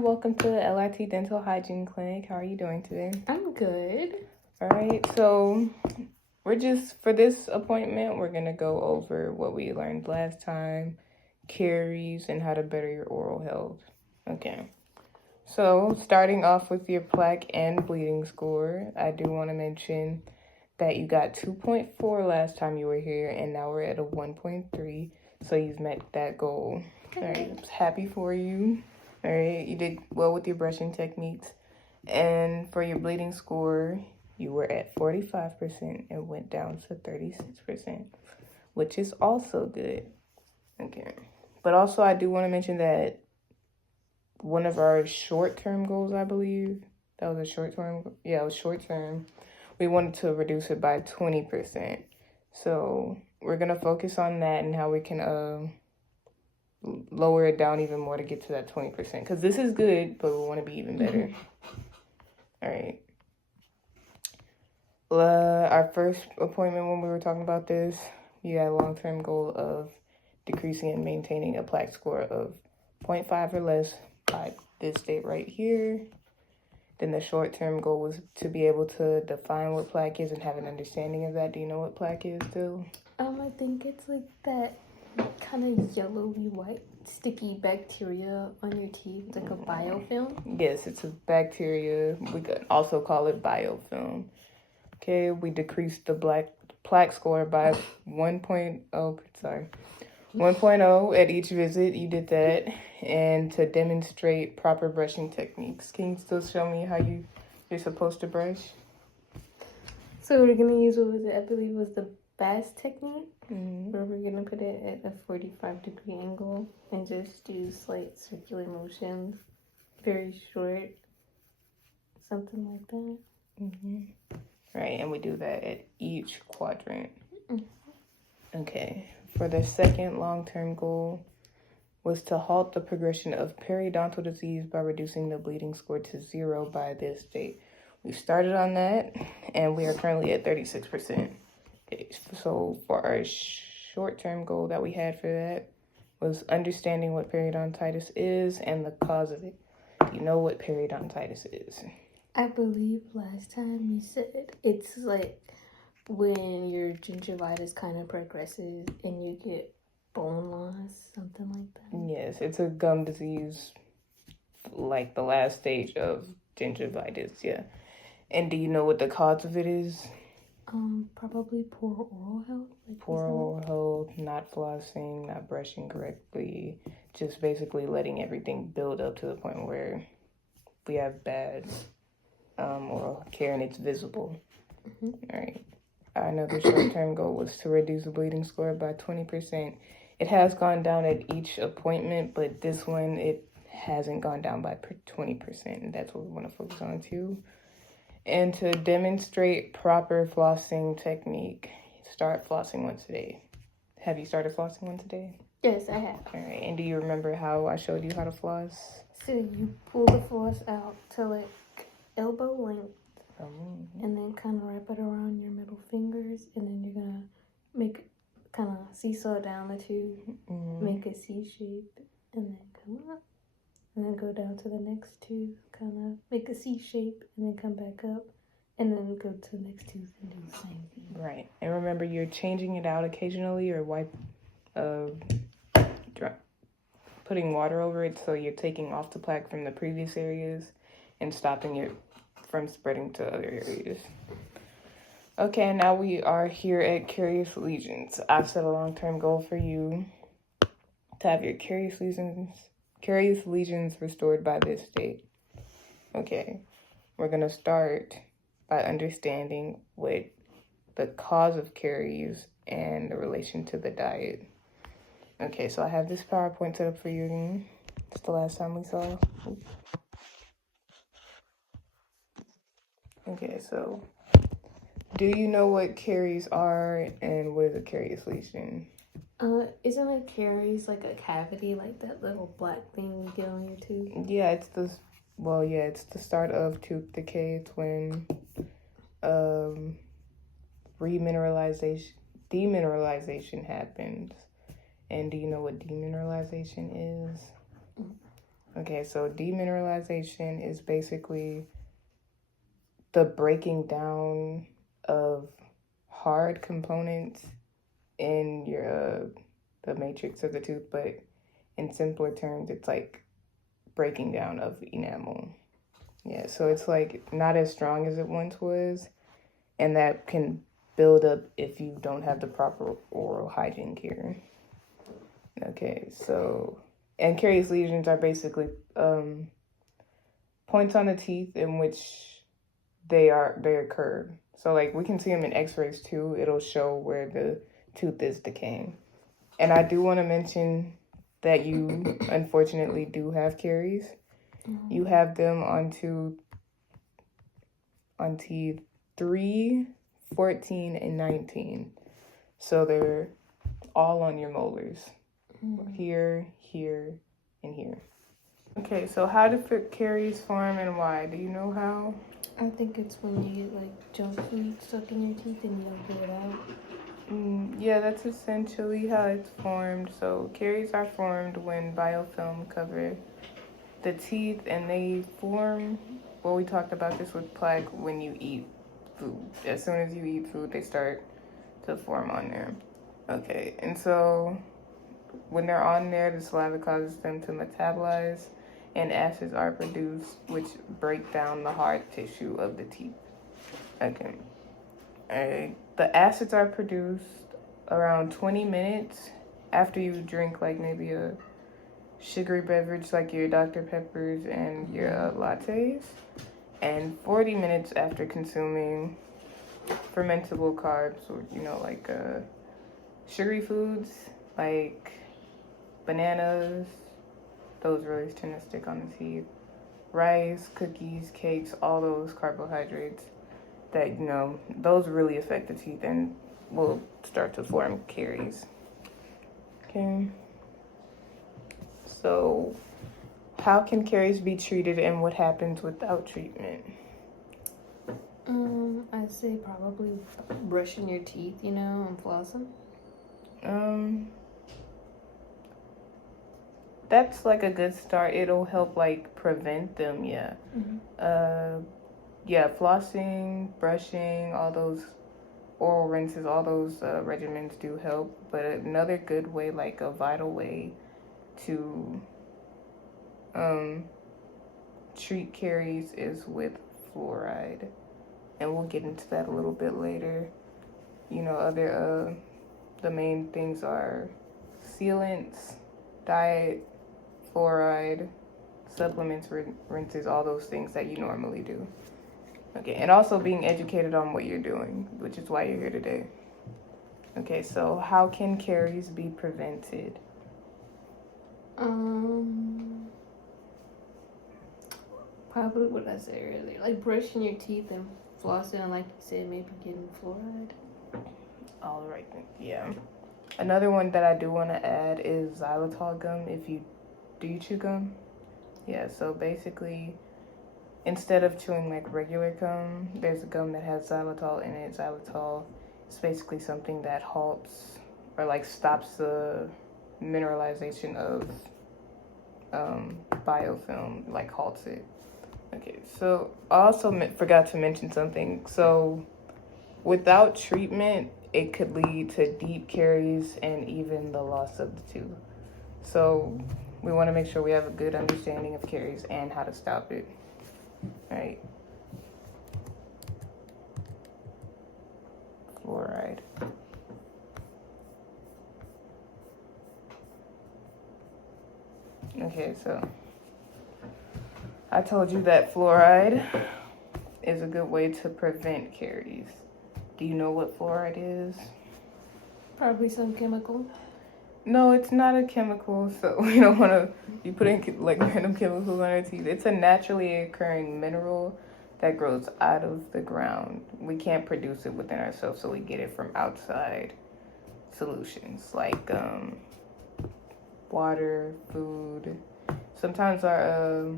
welcome to the LIT Dental Hygiene Clinic. How are you doing today? I'm good. All right, so for this appointment, we're going to go over what we learned last time, caries, and how to better your oral health. Okay, so starting off with your plaque and bleeding score, I do want to mention that you got 2.4 last time you were here, and now we're at a 1.3, so you've met that goal. All right, I'm happy for you. All right, you did well with your brushing techniques. And for your bleeding score, you were at 45% and went down to 36%, which is also good. Okay. But also, I do want to mention that one of our short-term goals, I believe, that was a short-term, it was short-term. We wanted to reduce it by 20%. So we're going to focus on that and how we can lower it down even more to get to that 20%, because this is good, but we want to be even better. All right. Our first appointment when we were talking about this, you had a long-term goal of decreasing and maintaining a plaque score of 0.5 or less by this date right here. Then the short-term goal was to be able to define what plaque is and have an understanding of that. Do you know what plaque is, still? I think it's like that kind of yellowy white sticky bacteria on your teeth. It's like a biofilm. Yes, it's a bacteria. We could also call it biofilm. Okay, we decreased the plaque score by 1.0 at each visit. You did that. And to demonstrate proper brushing techniques, can you still show me how you're supposed to brush? So we're going to use, I believe was the BAS technique, Mm-hmm. where we're going to put it at a 45-degree angle and just do slight circular motions, very short, something like that. Mm-hmm. Right, and we do that at each quadrant. Mm-hmm. Okay, for the second long-term goal was to halt the progression of periodontal disease by reducing the bleeding score to 0 by this date. We started on that, and we are currently at 36%. Okay, so for our short-term goal that we had for that was understanding what periodontitis is and the cause of it. Do you know what periodontitis is? I believe last time you said it's like when your gingivitis kind of progresses and you get bone loss, something like that. Yes, it's a gum disease, like the last stage of gingivitis, yeah. And do you know what the cause of it is? Probably poor oral health. Poor oral health, not flossing, not brushing correctly, just basically letting everything build up to the point where we have bad oral care and it's visible. Mm-hmm. All right. Another short-term goal was to reduce the bleeding score by 20%. It has gone down at each appointment, but this one, it hasn't gone down by 20%, and that's what we want to focus on too. And to demonstrate proper flossing technique, start flossing once a day. Have you started flossing once a day? Yes, I have. All right. And do you remember how I showed you how to floss? So you pull the floss out to like elbow length, and then kind of wrap it around your middle fingers, and then you're gonna make kind of seesaw down the tube, make a C shape, and then come up, and then go down to the next tooth, kind of make a C shape, and then come back up, and then go to the next tooth and do the same thing. Right. And remember, you're changing it out occasionally, or putting water over it, so you're taking off the plaque from the previous areas and stopping it from spreading to other areas. Okay, now we are here at carious lesions. I've set a long-term goal for you to have your carious lesions restored by this date. Okay, we're going to start by understanding what the cause of caries and the relation to the diet. Okay, so I have this PowerPoint set up for you. It's the last time we saw. Okay, so do you know what caries are and what is a carious lesion? Isn't a caries like a cavity, like that little black thing you get on your tooth? Yeah, it's the start of tooth decay. It's when demineralization happens. And do you know what demineralization is? Okay, so demineralization is basically the breaking down of hard components in your the matrix of the tooth, but in simpler terms, it's like breaking down of enamel. Yeah, so it's like not as strong as it once was, and that can build up if you don't have the proper oral hygiene care. Okay, so and caries lesions are basically points on the teeth in which they occur. So like we can see them in X-rays too. It'll show where the tooth is decaying. And I do want to mention that you unfortunately do have caries. You have them on teeth 3, 14, and 19. So they're all on your molars. Here, here, and here. Okay, so how do caries form and why? Do you know how? I think it's when you get like junk food stuck in your teeth and you don't get it out. Yeah, that's essentially how it's formed. So caries are formed when biofilm cover the teeth, and they form. Well, we talked about this with plaque when you eat food. As soon as you eat food, they start to form on there. Okay, and so when they're on there, the saliva causes them to metabolize, and acids are produced, which break down the hard tissue of the teeth. Okay. Alright. The acids are produced around 20 minutes after you drink, like maybe a sugary beverage like your Dr. Peppers and your lattes, and 40 minutes after consuming fermentable carbs, or like sugary foods like bananas. Those really tend to stick on the teeth. Rice, cookies, cakes, all those carbohydrates that those really affect the teeth and will start to form caries. Okay. So how can caries be treated, and what happens without treatment? I'd say probably brushing your teeth, and flossing. That's like a good start. It'll help like prevent them, yeah. Yeah, flossing, brushing, all those oral rinses, all those regimens do help. But another good way, like a vital way to treat caries is with fluoride. And we'll get into that a little bit later. Other the main things are sealants, diet, fluoride, supplements, rinses, all those things that you normally do. Okay, and also being educated on what you're doing, which is why you're here today. Okay, so how can caries be prevented? Probably what I said earlier, like brushing your teeth and flossing, and like you said, maybe getting fluoride. All right, yeah. Another one that I do want to add is xylitol gum. Do you chew gum? Yeah, so basically, instead of chewing like regular gum, there's a gum that has xylitol in it. Xylitol is basically something that halts or like stops the mineralization of biofilm, like halts it. Okay, so I also forgot to mention something. So without treatment, it could lead to deep caries and even the loss of the tooth. So we want to make sure we have a good understanding of caries and how to stop it. All right. Fluoride. Okay, so I told you that fluoride is a good way to prevent caries. Do you know what fluoride is? Probably some chemical. No, it's not a chemical, so we don't want to be putting like random chemicals on our teeth. It's a naturally occurring mineral that grows out of the ground. We can't produce it within ourselves, so we get it from outside solutions like water, food. Sometimes our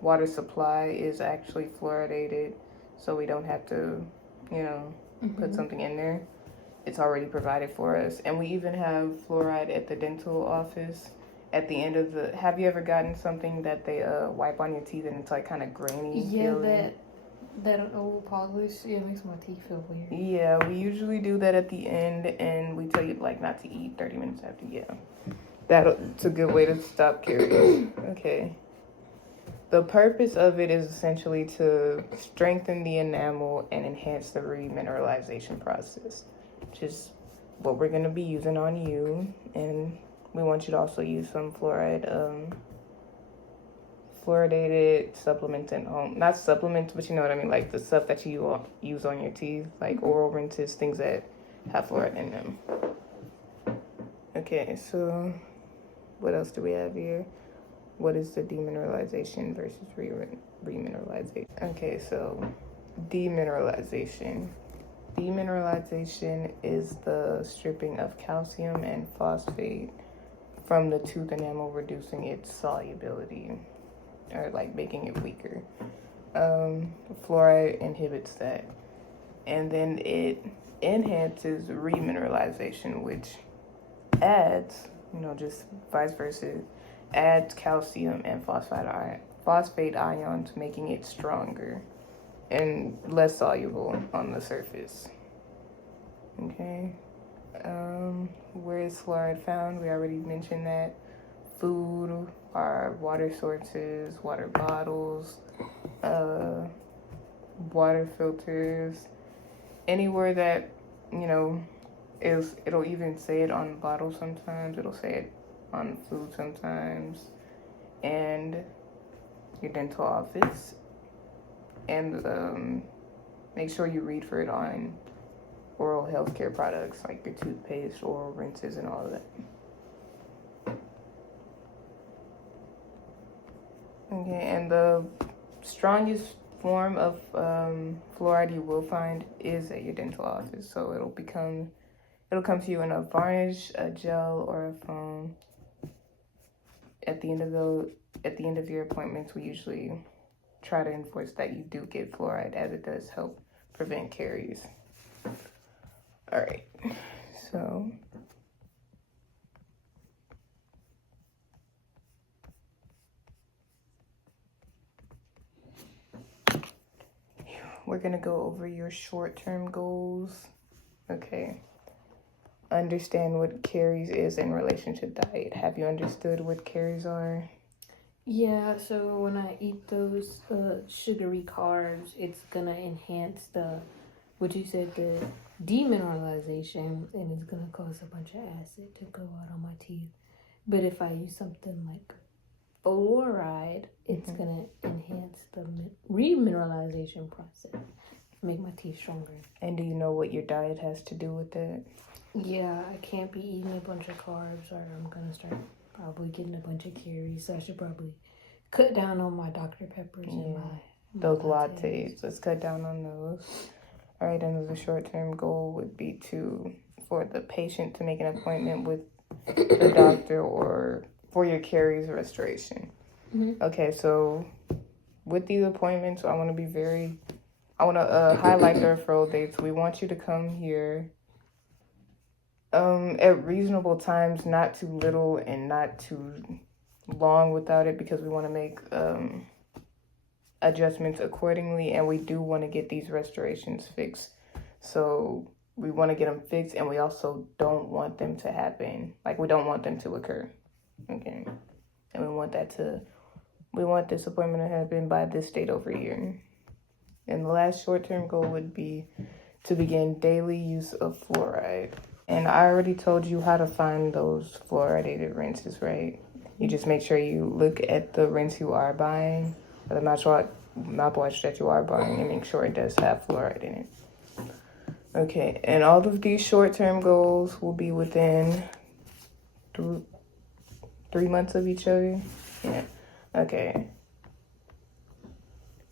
water supply is actually fluoridated, so we don't have to, put something in there. It's already provided for us. And we even have fluoride at the dental office at the end of the, have you ever gotten something that they wipe on your teeth and it's like kind of grainy feeling? That old polish, it makes my teeth feel weird. Yeah, we usually do that at the end, and we tell you like not to eat 30 minutes after. Yeah, that's a good way to stop caries. Okay. The purpose of it is essentially to strengthen the enamel and enhance the remineralization process, which is what we're going to be using on you. And we want you to also use some fluoridated supplements at home. Not supplements, but you know what I mean, like the stuff that you use on your teeth, like oral rinses, things that have fluoride in them. Okay, so what else do we have here? What is the demineralization versus remineralization? Okay, so demineralization. Demineralization is the stripping of calcium and phosphate from the tooth enamel, reducing its solubility or like making it weaker. Fluoride inhibits that. And then it enhances remineralization, which adds, just vice versa, adds calcium and phosphate ions, making it stronger and less soluble on the surface. Okay. Where is fluoride found? We already mentioned that. Food, our water sources, water bottles, water filters, anywhere that, it'll even say it on the bottle sometimes, it'll say it on food sometimes, and your dental office, and make sure you read for it on oral healthcare products like your toothpaste, oral rinses, and all of that. Okay, and the strongest form of fluoride you will find is at your dental office. So it'll come to you in a varnish, a gel, or a foam. At the end of your appointments, we usually try to enforce that you do get fluoride, as it does help prevent caries. All right, so we're gonna go over your short-term goals. Okay. Understand what caries is in relation to diet. Have you understood what caries are? Yeah, so when I eat those sugary carbs, it's gonna enhance what you said, the demineralization, and it's gonna cause a bunch of acid to go out on my teeth. But if I use something like fluoride, it's gonna enhance the remineralization process, make my teeth stronger. And do you know what your diet has to do with that? Yeah, I can't be eating a bunch of carbs, or I'm gonna start probably getting a bunch of caries. So I should probably cut down on my Dr. Peppers and those lattes. Let's cut down on those. All right, and the short-term goal would be for the patient to make an appointment with the doctor or for your caries restoration. Mm-hmm. Okay, so with these appointments, I want to highlight the referral dates. We want you to come here at reasonable times, not too little and not too long without it, because we want to make adjustments accordingly, and we do want to get these restorations fixed. So we want to get them fixed, and we also don't want them to happen. Like, we don't want them to occur. Okay. And we want this appointment to happen by this date over here. And the last short-term goal would be to begin daily use of fluoride. And I already told you how to find those fluoridated rinses, right? You just make sure you look at the rinse you are buying, or the mouthwash that you are buying, and make sure it does have fluoride in it. Okay, and all of these short-term goals will be within 3 months of each other. Yeah. Okay.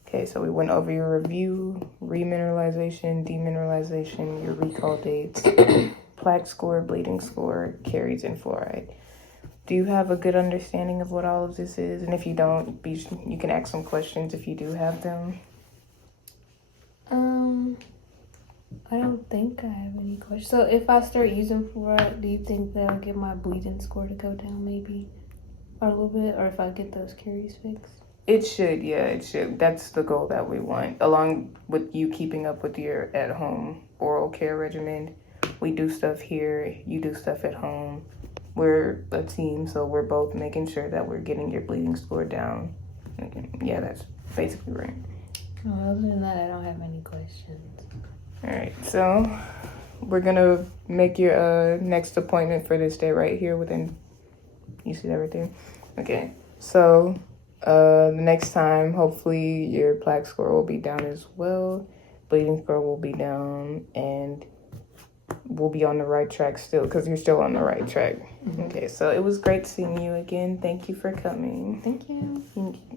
Okay, so we went over your review, remineralization, demineralization, your recall dates, plaque score, bleeding score, caries, and fluoride. Do you have a good understanding of what all of this is? And if you don't, you can ask some questions if you do have them. I don't think I have any questions. So if I start using fluoride, do you think that'll get my bleeding score to go down maybe? or a little bit, or if I get those caries fixed? It should, yeah, it should. That's the goal that we want. Along with you keeping up with your at-home oral care regimen, we do stuff here, you do stuff at home. We're a team, so we're both making sure that we're getting your bleeding score down. Okay. Yeah, that's basically right. Well, other than that, I don't have any questions. All right, so we're gonna make your next appointment for this day right here within. You see that right there? Okay, so the next time, hopefully your plaque score will be down as well. Bleeding score will be down, and we'll be on the right track still because you're still on the right track. Okay, so it was great seeing you again. Thank you for coming. Thank you. Thank you.